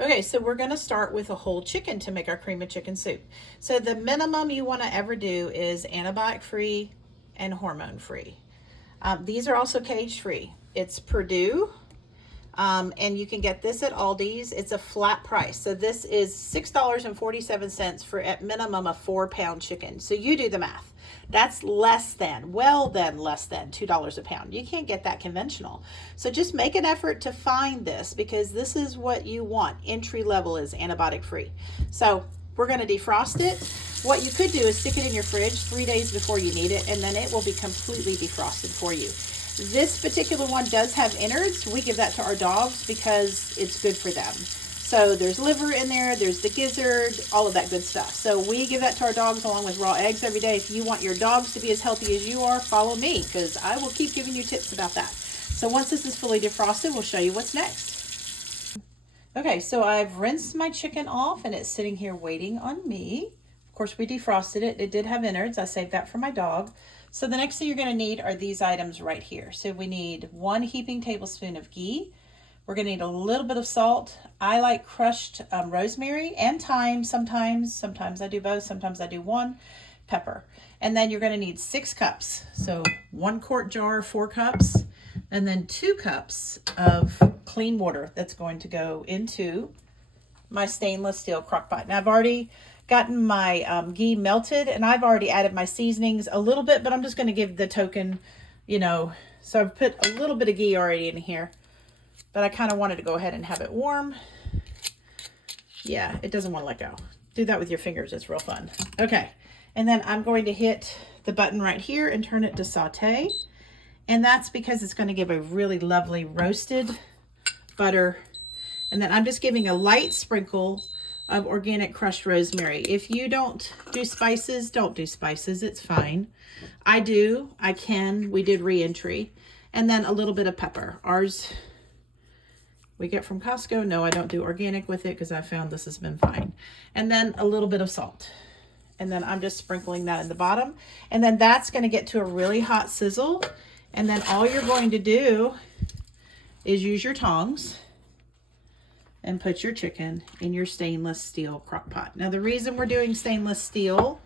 Okay, so we're going to start with a whole chicken to make our cream of chicken soup. So the minimum you want to ever do is antibiotic free and hormone free. These are also cage free. It's Purdue, and you can get this at Aldi's. It's a flat price. So this is $6.47 for at minimum a 4-pound chicken. So you do the math. That's less than $2 a pound. You can't get that conventional. So just make an effort to find this because this is what you want. Entry level is antibiotic free. So we're going to defrost it. What you could do is stick it in your fridge 3 days before you need it, and then it will be completely defrosted for you. This particular one does have innards. We give that to our dogs because it's good for them. So there's liver in there, there's the gizzard, all of that good stuff. So we give that to our dogs along with raw eggs every day. If you want your dogs to be as healthy as you are, follow me because I will keep giving you tips about that. So once this is fully defrosted, we'll show you what's next. Okay, so I've rinsed my chicken off and it's sitting here waiting on me. Of course, we defrosted it. It did have innards. I saved that for my dog. So the next thing you're going to need are these items right here. So we need 1 heaping tablespoon of ghee. We're going to need a little bit of salt. I like crushed rosemary and thyme sometimes. Sometimes I do both. Sometimes I do one. Pepper. And then you're going to need 6 cups. So 1 quart jar, 4 cups. And then 2 cups of clean water that's going to go into my stainless steel crock pot. Now I've already gotten my ghee melted and I've already added my seasonings a little bit, but I'm just going to give the token, so I've put a little bit of ghee already in here. But I kind of wanted to go ahead and have it warm. Yeah, it doesn't want to let go. Do that with your fingers. It's real fun. Okay. And then I'm going to hit the button right here and turn it to saute. And that's because it's going to give a really lovely roasted butter. And then I'm just giving a light sprinkle of organic crushed rosemary. If you don't do spices, don't do spices. It's fine. I do. I can. We did re-entry. And then a little bit of pepper. Ours we get from Costco. No, I don't do organic with it because I found this has been fine. And then a little bit of salt. And then I'm just sprinkling that in the bottom. And then that's going to get to a really hot sizzle. And then all you're going to do is use your tongs and put your chicken in your stainless steel crock pot. Now the reason we're doing stainless steel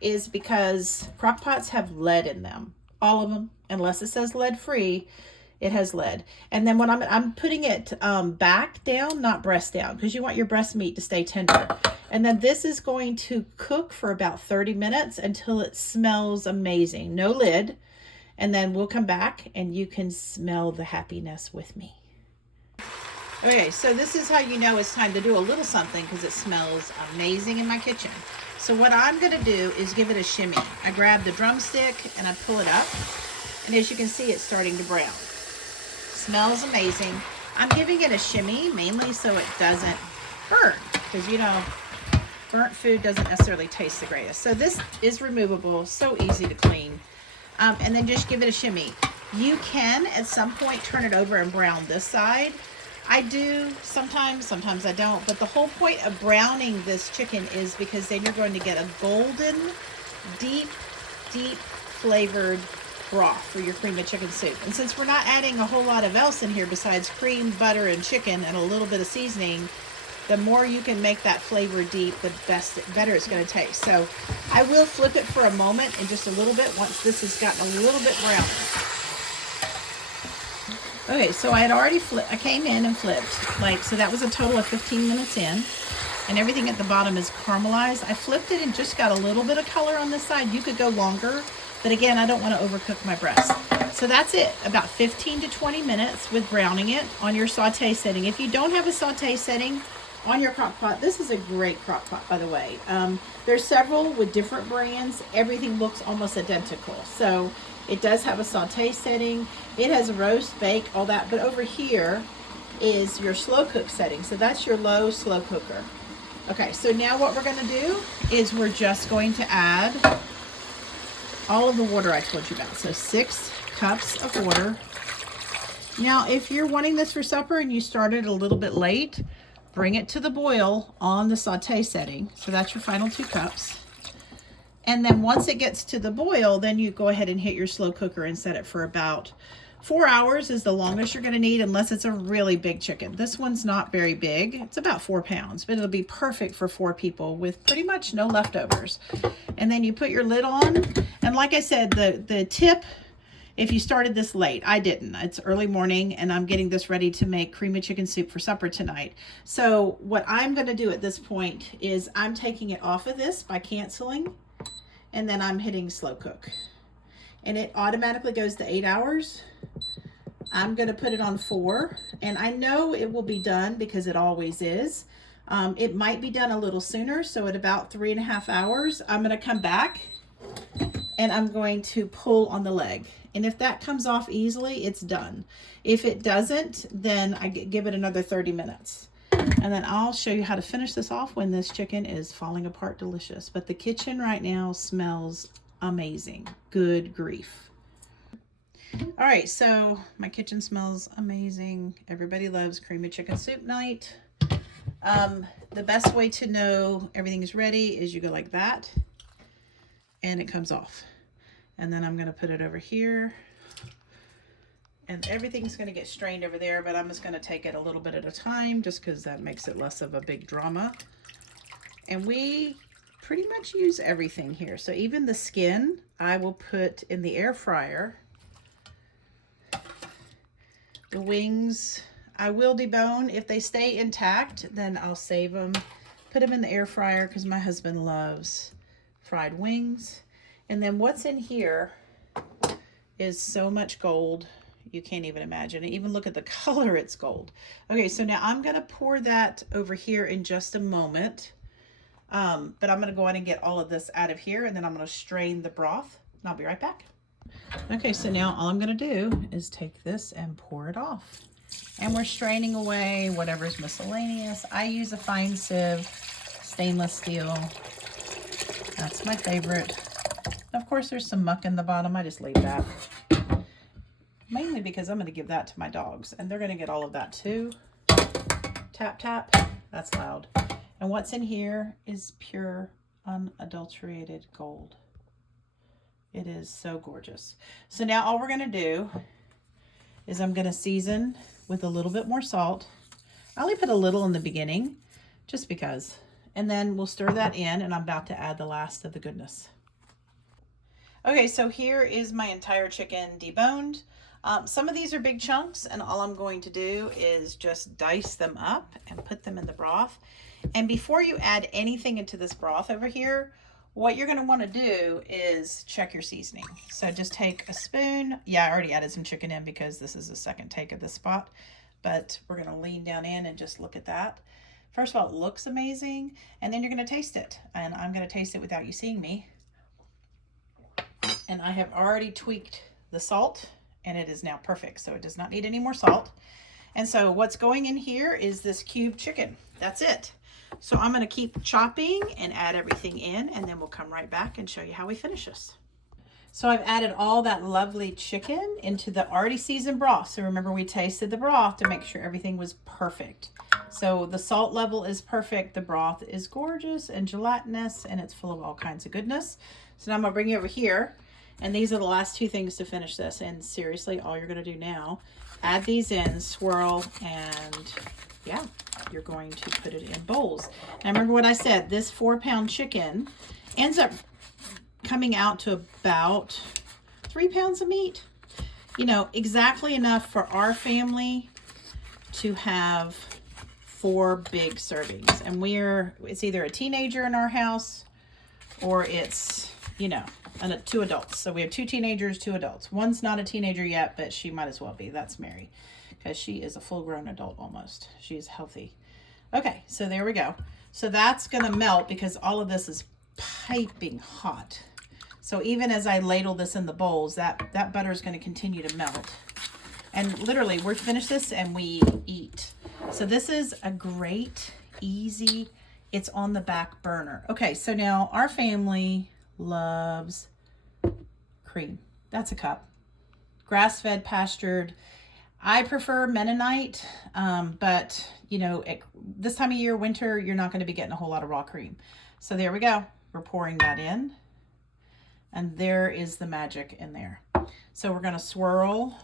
is because crock pots have lead in them. All of them, unless it says lead free. It has lead. And then when I'm putting it back down, not breast down, because you want your breast meat to stay tender. And then this is going to cook for about 30 minutes until it smells amazing. No lid. And then we'll come back and you can smell the happiness with me. Okay, so this is how you know it's time to do a little something because it smells amazing in my kitchen. So what I'm going to do is give it a shimmy. I grab the drumstick and I pull it up. And as you can see, it's starting to brown. Smells amazing. I'm giving it a shimmy mainly so it doesn't burn because burnt food doesn't necessarily taste the greatest. So this is removable, so easy to clean. And then just give it a shimmy. You can at some point turn it over and brown this side. I do sometimes I don't, but the whole point of browning this chicken is because then you're going to get a golden, deep flavored broth for your cream of chicken soup. And since we're not adding a whole lot of else in here besides cream, butter, and chicken and a little bit of seasoning, the more you can make that flavor deep, the better it's going to taste. So I will flip it for a moment in just a little bit once this has gotten a little bit brown. Okay, so I had already I came in and flipped, so that was a total of 15 minutes in, and everything at the bottom is caramelized. I flipped it and just got a little bit of color on this side. You could go longer, but again, I don't want to overcook my breast. So that's it, about 15 to 20 minutes with browning it on your saute setting. If you don't have a saute setting on your crock pot, this is a great crock pot, by the way. There's several with different brands. Everything looks almost identical. So it does have a saute setting. It has a roast, bake, all that. But over here is your slow cook setting. So that's your low slow cooker. Okay, so now what we're going to do is we're just going to add all of the water I told you about. So 6 cups of water. Now, if you're wanting this for supper and you started a little bit late, bring it to the boil on the saute setting. So that's your final 2 cups. And then once it gets to the boil, then you go ahead and hit your slow cooker and set it for about 4 hours is the longest you're going to need unless it's a really big chicken. This one's not very big. It's about 4 pounds, but it'll be perfect for 4 people with pretty much no leftovers. And then you put your lid on. And like I said, the tip, if you started this late, I didn't. It's early morning and I'm getting this ready to make cream of chicken soup for supper tonight. So what I'm going to do at this point is I'm taking it off of this by canceling, and then I'm hitting slow cook. And it automatically goes to 8 hours. I'm going to put it on 4, and I know it will be done because it always is. It might be done a little sooner, so at about 3.5 hours, I'm going to come back and I'm going to pull on the leg. And if that comes off easily, it's done. If it doesn't, then I give it another 30 minutes. And then I'll show you how to finish this off when this chicken is falling apart delicious. But the kitchen right now smells amazing. Good grief. All right, so my kitchen smells amazing. Everybody loves cream of chicken soup night. The best way to know everything is ready is you go like that and it comes off. And then I'm gonna put it over here and everything's gonna get strained over there, but I'm just gonna take it a little bit at a time just because that makes it less of a big drama. And we pretty much use everything here. So even the skin, I will put in the air fryer. The wings, I will debone. If they stay intact, then I'll save them, put them in the air fryer because my husband loves fried wings. And then what's in here is so much gold. You can't even imagine it. Even look at the color, it's gold. Okay, so now I'm gonna pour that over here in just a moment. But I'm gonna go ahead and get all of this out of here, and then I'm gonna strain the broth, and I'll be right back. Okay, so now all I'm gonna do is take this and pour it off. And we're straining away whatever's miscellaneous. I use a fine sieve, stainless steel. That's my favorite. Of course, there's some muck in the bottom. I just leave that. Mainly because I'm gonna give that to my dogs, and they're gonna get all of that too. Tap, tap, that's loud. And what's in here is pure, unadulterated gold. It is so gorgeous. So now all we're gonna do is I'm gonna season with a little bit more salt. I only put a little in the beginning, just because. And then we'll stir that in, and I'm about to add the last of the goodness. Okay, so here is my entire chicken deboned. Some of these are big chunks, and all I'm going to do is just dice them up and put them in the broth. And before you add anything into this broth over here, what you're going to want to do is check your seasoning. So just take a spoon. Yeah, I already added some chicken in because this is the second take of this spot, but we're going to lean down in and just look at that. First of all, it looks amazing, and then you're going to taste it, and I'm going to taste it without you seeing me. And I have already tweaked the salt, and it is now perfect, so it does not need any more salt. And so what's going in here is this cube chicken. That's it. So I'm going to keep chopping and add everything in, and then we'll come right back and show you how we finish this. So I've added all that lovely chicken into the already seasoned broth. So remember, we tasted the broth to make sure everything was perfect. So the salt level is perfect. The broth is gorgeous and gelatinous, and it's full of all kinds of goodness. So now I'm going to bring you over here, and these are the last 2 things to finish this. And seriously, all you're going to do now, add these in, swirl, and yeah, you're going to put it in bowls. Now remember what I said, this 4-pound chicken ends up coming out to about 3 pounds of meat. You know, exactly enough for our family to have 4 big servings. And it's either a teenager in our house or it's, you know, 2 adults. So we have 2 teenagers, 2 adults. One's not a teenager yet, but she might as well be. That's Mary, because she is a full-grown adult almost. She's healthy. Okay, so there we go. So that's going to melt because all of this is piping hot. So even as I ladle this in the bowls, that butter is going to continue to melt. And literally, we're finished this and we eat. So this is a great, easy, it's on the back burner. Okay, so now our family loves cream. That's a cup. Grass-fed, pastured. I prefer Mennonite, but you know, this time of year, winter, you're not going to be getting a whole lot of raw cream. So there we go. We're pouring that in, and there is the magic in there. So we're going to swirl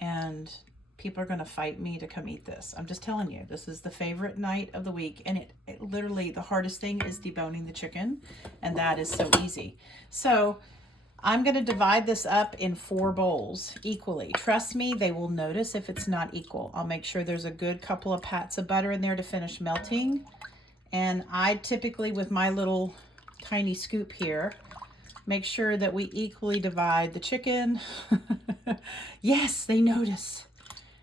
and people are going to fight me to come eat this. I'm just telling you, this is the favorite night of the week, and it literally, the hardest thing is deboning the chicken, and that is so easy. So I'm going to divide this up in 4 bowls equally. Trust me, they will notice if it's not equal. I'll make sure there's a good couple of pats of butter in there to finish melting. And I typically, with my little tiny scoop here, make sure that we equally divide the chicken. Yes, they notice.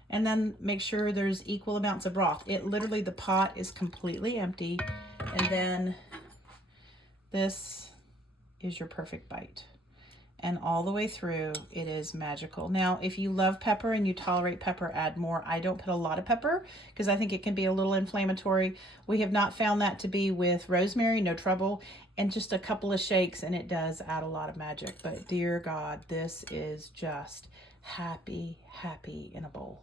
And then make sure there's equal amounts of broth. It literally, the pot is completely empty. And then this is your perfect bite. And all the way through, it is magical. Now, if you love pepper and you tolerate pepper, add more. I don't put a lot of pepper because I think it can be a little inflammatory. We have not found that to be with rosemary, no trouble. And just a couple of shakes, and it does add a lot of magic. But dear God, this is just happy, happy in a bowl.